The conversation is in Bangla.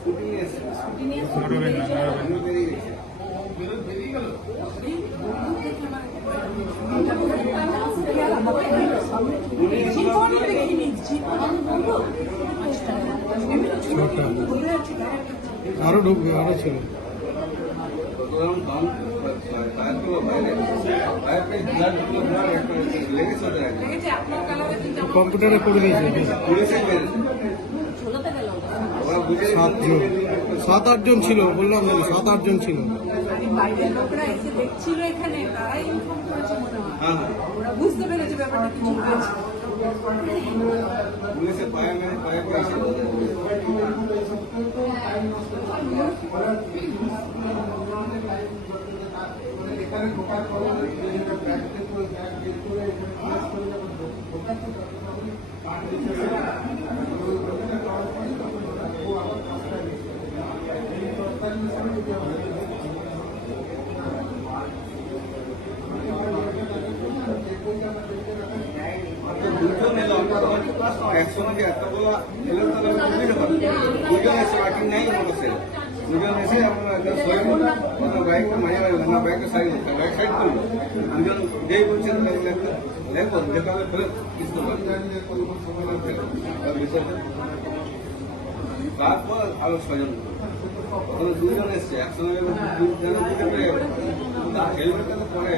স্কুটি নিয়ে এসেছিল। স্কুটি নিয়ে বেরিয়ে গেছে। আরো ঢুকবে, আরো ছিল। কম্পিউটারে করে দিয়েছে। 7-8 জন ছিল, বললাম 7-8 জন ছিল। বাইরের লোকরা এসে দেখছিল এখানে, তারাই ইনফর্ম করেছে মনে হয়। ওরা বুঝতে পেরেছে ব্যাপারটা কিছু হয়েছে। পুলিশের পায়ে মেরে পায়ে পড়েছে। দুজন এলো, একসঙ্গে এতগুলো এলো, তাহলে দুজন এসে বাকি নেই বসে। দুজন এসে আমরা বাইকটা মাঝে না বাইকটা সাইড বাইক সাইড করলো। দুজন যেই বলছেন দেখবো দেখা হবে ফেলে কিছু তারপর আরো 6 জন দুজন এসছে একসঙ্গে হেলমেটটা তো পরে